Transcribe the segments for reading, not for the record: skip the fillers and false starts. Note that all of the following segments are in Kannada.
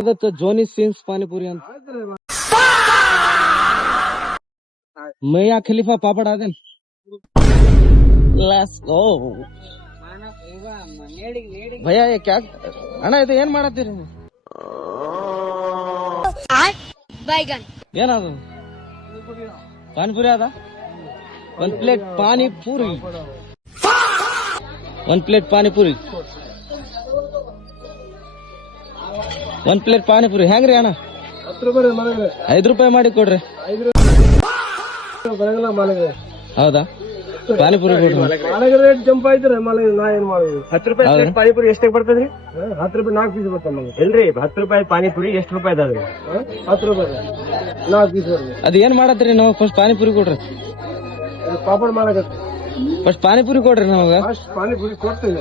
जोनी सीन्स पानीपुरी ಅಂತ मैया खलीफा पापड़ आ देन लेट्स गो भैया ये क्या ಅಣ್ಣ ಇದು ಏನ್ ಮಾಡತ್ತೀರಿ बैगन ಏನದು ಪಾನಿಪುರಿ ಅದ ಒಂದು ಪ್ಲೇಟ್ ಪಾನಿಪುರಿ ಒಂದು ಪ್ಲೇಟ್ ಪಾನಿಪುರಿ ಒಂದ್ ಪ್ಲೇಟ್ ಪಾನಿಪುರಿ ಹೆಂಗ್ರಿ ಅಣ್ಣ 5 ರೂಪಾಯಿ ಮಾಡಿ ಕೊಡ್ರಿ ಹೌದಾ ಪಾನಿಪುರಿ ರೇಟ್ ಜಂಪ್ ಆಯ್ತಾರೆ ನಾ ಏನ್ ಮಾಡುದು 10 ರೂಪಾಯಿ ಪಾನಿಪುರಿ ಎಷ್ಟಕ್ಕೆ ಬರ್ತದ್ರಿ 10 ರೂಪಾಯಿ 4 ಪೀಸ್ ಬರ್ತಾವ ಎಲ್ರಿ 10 ರೂಪಾಯಿ ಪಾನಿಪುರಿ ಎಷ್ಟು ರೂಪಾಯಿ ಅದಾದ್ರಿ 10 ರೂಪಾಯಿ 4 ಪೀಸ್ ಅದ್ ಏನ್ ಮಾಡತ್ರಿ ನಾವು ಫಸ್ಟ್ ಪಾನಿಪುರಿ ಕೊಡ್ರಿ ಪಾಪಡ್ ಮಾಡಕತ್ತಿ ಫಸ್ಟ್ ಪಾನಿಪುರಿ ಕೊಡ್ರಿ ನಮಗ ಫಸ್ಟ್ ಪಾನಿಪುರಿ ಕೊಡ್ತೇವೆ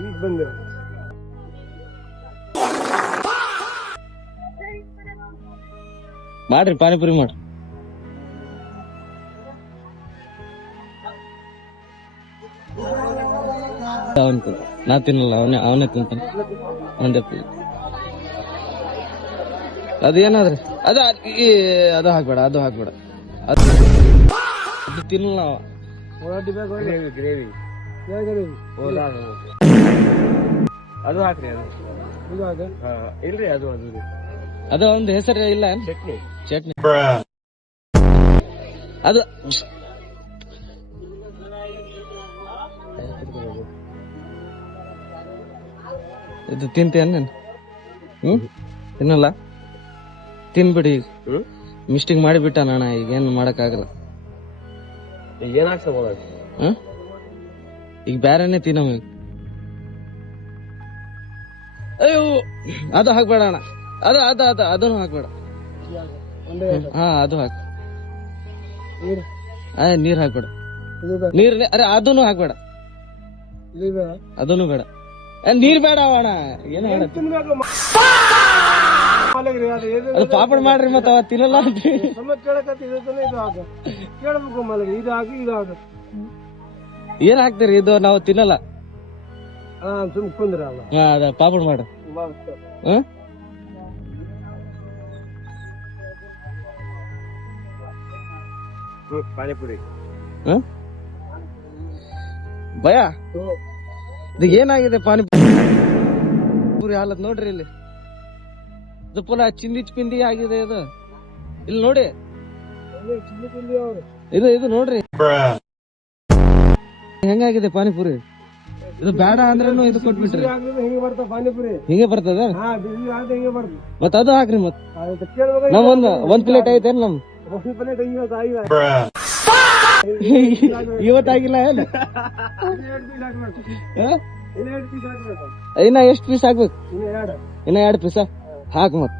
ಈಗ ಬಂದೆ ಮಾಡ್ರಿ ಪಾನಿಪುರಿ ಮಾಡ್ರಿ ನಾ ತಿನ್ನಲ್ಲ ಅವನೇ ತಿಂತಾನೆ ಒಂದೇ ಪ್ಲೇಟ್ ಅದೇನಾದ್ರಿ ಅದು ಹಾಕ್ಬೇಡ ಅದು ತಿನ್ನಲ್ಲ ಗ್ರೇವಿ ಅದು ಹಾಕ್ರಿ ಅದು ಇಲ್ರಿ ಅದು ಒಂದು ಹೆಸರು ಇಲ್ಲ ಚಟ್ನಿ ಅದು ಇದು ತಿಂತೇನ್ ನೀನ್ ತಿನ್ನಲ್ಲ ತಿನ್ಬಿಡಿ ಮಿಸ್ಟೇಕ್ ಮಾಡಿಬಿಟ್ಟ ನಾನ ಈಗ ಏನ್ ಮಾಡಕ್ ಆಗಲ್ಲ ಈಗ ಬ್ಯಾರನೆ ತಿನ್ನವ ಅಯ್ಯೋ ಅದು ಹಾಕ್ಬೇಡ ಅಣ್ಣ ಅದನ್ನು ಹಾಕ್ಬೇಡ ಹಾ ಅದು ಹಾಕ್ ನೀರ್ ಹಾಕ್ಬೇಡ ನೀರ್ ಅರೆ ಅದನ್ನು ಹಾಕ್ಬೇಡ ಅದನ್ನು ಬೇಡ ನೀರ್ ಬೇಡ ಅಣ್ಣ ಏನ ಅದು ಪಾಪಡ್ ಮಾಡ್ರಿ ಮತ್ತ ಅವ ತಿನ್ನಲ್ಲ ಅಂತ ಏನ್ ಹಾಕ್ತಿರಿ ಇದು ನಾವು ತಿನ್ನಲ್ಲ ಅದ ಪಾಪಡ್ ಮಾಡ ಪಾನಿಪುರಿ ಭಯ ಇದು ಏನಾಗಿದೆ ಪಾನಿಪುರಿ ಹಾಲತ್ ನೋಡ್ರಿ ಇಲ್ಲಿ ಇದು ಪುನಃ ಚಿಂದಿ ಆಗಿದೆ ಇದು ಇಲ್ಲಿ ನೋಡಿ ಇದು ನೋಡ್ರಿ ಹೆಂಗಾಗಿದೆ ಪಾನಿಪುರಿ ಇದು ಬೇಡ ಅಂದ್ರೂ ಇದು ಕೊಟ್ಬಿಟ್ರಿ ಹಿಂಗೆ ಬರ್ತದ ಮತ್ತ ಅದು ಹಾಕ್ರಿ ಮತ್ ನಮ್ ಒಂದ್ ಪ್ಲೇಟ್ ಐತೆ ನಮ್ ಇವತ್ತಾಗಿಲ್ಲ ಏನ್ ಇನ್ನ ಎಷ್ಟ್ ಪೀಸ್ ಹಾಕ್ಬೇಕು ಇನ್ನ 2 ಪೀಸ ಹಾಕ್ ಮತ್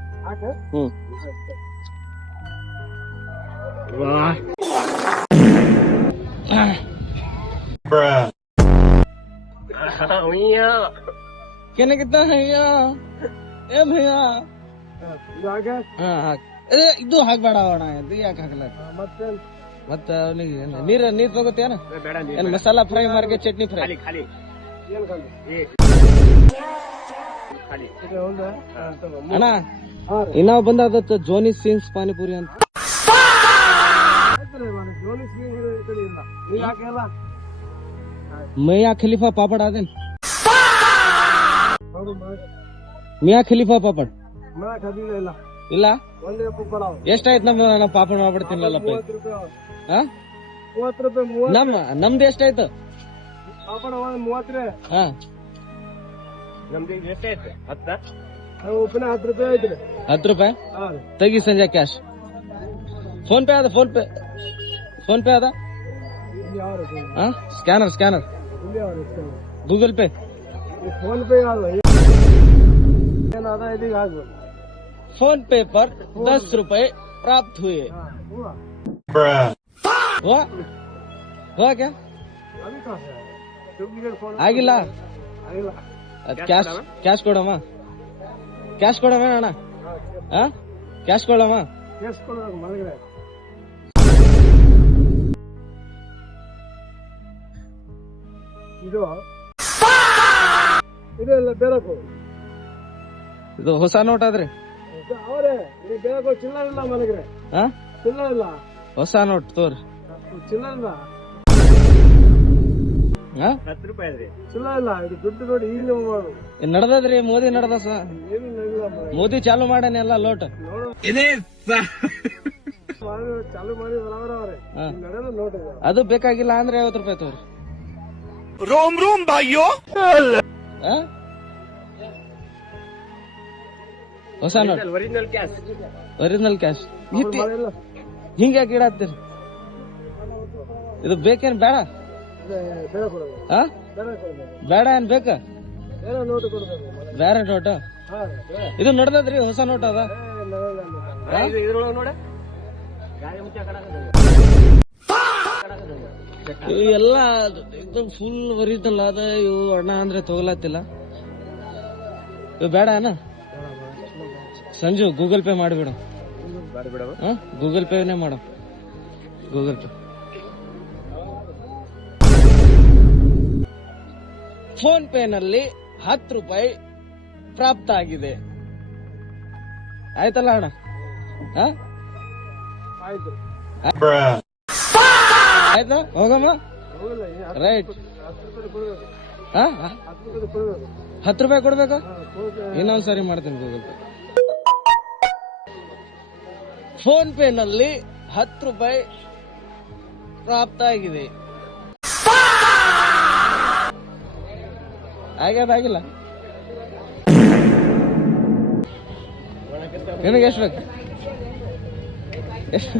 ಕೆನಗಿದ್ದ ಭಯ್ಯಾ ಇದು ಹಾಕ್ಬೇಡ ಅಣ್ಣ ಇದು ಯಾಕೆ ಹಾಕಲ್ಲ ಮತ್ತೆ ಅವನಿಗೆ ನೀರ್ ತಗೋತೇನ ಏನ್ ಮಸಾಲಾ ಫ್ರೈ ಮಾರ್ಗೆ ಚಟ್ನಿ ಫ್ರೈ ಅಣ್ಣ ಇನ್ನ ಬಂದ ಜೋನಿ ಸೀನ್ಸ್ ಪಾನಿಪುರಿ ಅಂತ मैया खलीफा पापड़ आ देन मिया खलीफा पापड़ ಇಲ್ಲ ಎಷ್ಟಾಯ್ತು ನಮ್ಮ ಪಾಪಡ್ ಮಾಡ್ಬಿಡ್ತೀನಲ್ಲಪ್ಪ ನಮ್ದು ಎಷ್ಟಾಯ್ತು ಹಾ ₹10 ರೂಪಾಯಿ ತೆಗಿ ಸಂಜೆ ಕ್ಯಾಶ್ ಫೋನ್ ಪೇ ಅದ ಸ್ಕ್ಯಾನರ್ ಗೂಗಲ್ पे फोन पे फोन पे पर ₹10 प्राप्त हुए हुआ क्या ಆಗಿಲ್ಲ ಕ್ಯಾಶ್ ಕೊಡಮ್ಮ ಅಣ್ಣ ಕ್ಯಾಶ್ ಕೊಡಮ್ಮ ಇದು ಇದೆಲ್ಲ ಬೇರಕು ಇದು ಹೊಸ ನೋಟ್ ಆದ್ರಿ ಅವರೇ ಇಲ್ಲಿ ಬೇರಕು ಚಿಲ್ಲರ್ ಇಲ್ಲ ಮನೆಗ್ರೆ ಹಾ ಚಿಲ್ಲರ್ ಇಲ್ಲ ಹೊಸ ನೋಟ್ ತೋರಿ ಚಿಲ್ಲರ್ ಇಲ್ಲ ಹಾ 10 ರೂಪಾಯಿ ಅದ್ರಿ ಚಿಲ್ಲರ್ ಇಲ್ಲ ಇದು ದುಡ್ಡು ನೋಡಿ ಈಗ ಮಾಡು ನಡ್ದದ್ರಿ ಮೋದಿ ನಡ್ದ ಏನು ಇಲ್ಲ ಮೋದಿ ಚಾಲು ಮಾಡಾನೆ ಎಲ್ಲ ಲೋಟ್ ಚಾಲು ಮಾಡಿ ಬರವರ ಅವರೇ ನಡೆದು ನೋಡಿ ಅದು ಬೇಕಾಗಿಲ್ಲ ಅಂದ್ರೆ 50 ರೂಪಾಯಿ ತೋರಿ रोम रोम भाइयों ಹಾ ಹೊಸ note original cash original cash ಹಿಂಗೆ ಇಡತ್ತೀರಿ ಇದು ಬೇಕೇನ್ ಬೇಡ ಬೇರೆ ಕೊಡೋದು ಹಾ ಬೇರೆ ಕೊಡೋದು ಬೇಡ ಏನ್ ಬೇಕ ಬೇರೆ ನೋಟು ಕೊಡೋದು ಬೇರೆ ನೋಟ್ ಹಾ ಇದು ನಡ್ದದ್ರಿ ಹೊಸ ನೋಟ್ ಅದ ಇದ್ರೊಳಗೆ ನೋಡ ಎಲ್ಲ एकदम ಫುಲ್ ಒರಿಜಿನಲ್ ಅದ ಇವು ಅಣ್ಣ ಅಂದ್ರೆ ತಗೊಳತ್ತಿಲ್ಲ ಇವು ಬೇಡ ಅಣ್ಣ ಸಂಜು ಗೂಗಲ್ ಪೇ ಮಾಡಿಬಿಡು ಗೂಗಲ್ ಪೇನೇ ಮಾಡು ಗೂಗಲ್ ಪೇ ಫೋನ್ ಪೇ ನಲ್ಲಿ 10 ರೂಪಾಯಿ ಪ್ರಾಪ್ತ ಆಗಿದೆ ಆಯ್ತಲ್ಲ ಅಣ್ಣ ಹಾ ಆಯ್ತು ಆಯ್ತಾ ಹೋಗಮ್ಮ ಹೋಗಲ್ಲ ರೈಟ್ 10 ರೂಪಾಯಿ ಕೊಡಬೇಕು ಹಾ 10 ರೂಪಾಯಿ ಕೊಡಬೇಕು 10 ರೂಪಾಯಿ ಕೊಡ್ಬೇಕಾ ಇನ್ನೊಂದ್ಸರಿ ಮಾಡ್ತೀನಿ ಗೂಗಲ್ ಪೇ ಫೋನ್ ಪೇ ನಲ್ಲಿ 10 ರೂಪಾಯಿ ಪ್ರಾಪ್ತ ಆಗಿದೆ ಆಗಿಲ್ಲ ನಿನಗೆ ಎಷ್ಟು ಬೇಕು ಎಷ್ಟು